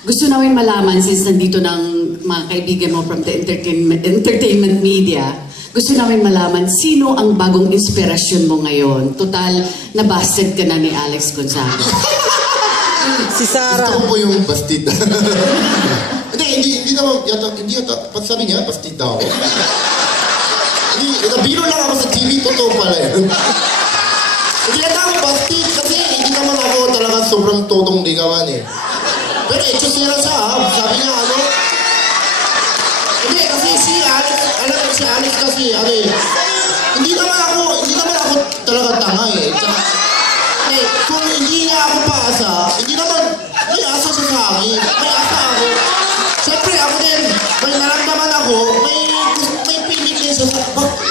Gusto namin malaman, since nandito ng mga kaibigan mo from the entertainment media, gusto namin malaman, sino ang bagong inspirasyon mo ngayon? Total, nabasted ka na ni Alex Gonzaga. Si Sarah. Gusto ko po yung bastid. Hindi naman, pag sabi niya, bastid daw. Nabiro lang ako sa TV, totoo pala yun. Hindi na ako bastid kasi hindi naman ako talaga sobrang totong ligawan eh. Pero etusera siya ha, sabi niya ano. Hindi kasi si Alex, alam mo si Alex kasi, hindi naman ako talaga tanga eh. Kung hindi niya ako paasa, hindi naman, may asa siya sa akin, may asa ako. Siyempre ako din, may naramdaman ako, may feeling din siya.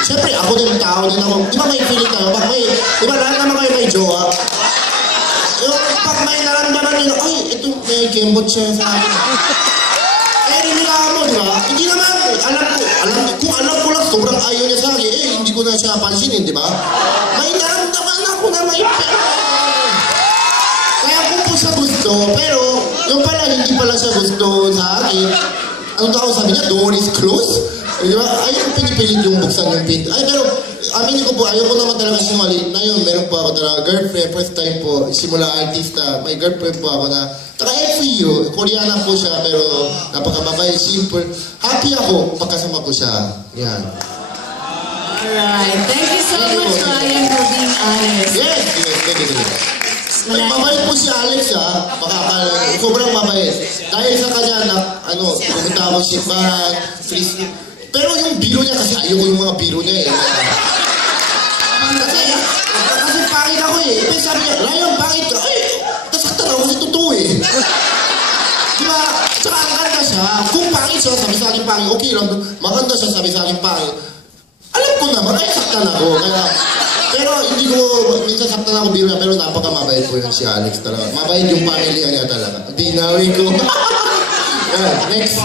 Siyempre ako din, tao din ako. Di ba may feeling tayo? Di ba lahat naman kayo may jowa? Yung pag may naramdaman nyo, ay, ito, may kembot siya sa akin. Eh, nila mo, di ba? Hindi naman, kung alam ko lang, sobrang ayaw niya sa akin, hindi ko na siya pansinin, di ba? May naramdaman ako na may pera. Kaya kung po siya gusto, pero yung pala, hindi pala siya gusto sa akin. Ano daw sabi niya, door is closed? Di ba? Ayaw pinipilit yung buksan yung pinto. Ay, pero, aminin ko po, ayaw ko naman talaga sinungaling. Ngayon, meron po ako talaga girlfriend, first time po, simula artista, may girlfriend po ako na, taka FEU, Koreana po siya, pero napakababay, simple. Happy ako, pagkasama ko siya. Yan. Alright, thank you so much, Ryan, for being honest. Yes, thank you. Mabait po si Alex ha, sobrang mabait. Dahil sa kanya, pumunta ako si Barat, pero yung biro niya, kasi ayaw ko yung mga biro niya eh. Kasi pangit ako eh. Pero sabi niya, Ryan, pangit ka. Ay, nasaktan ako kasi totoo eh. Diba? Tsaka ang ganda siya. Kung pangit siya, sabi sa akin pangit, okay lang. Maganda siya, sabi sa akin pangit. Alam ko naman, ay saktan ako. Pero hindi ko, minsan saktan ako biro niya, pero napakamabait po yung si Alex talaga. Mabait yung pamilya niya talaga. Dinawi ko. Next.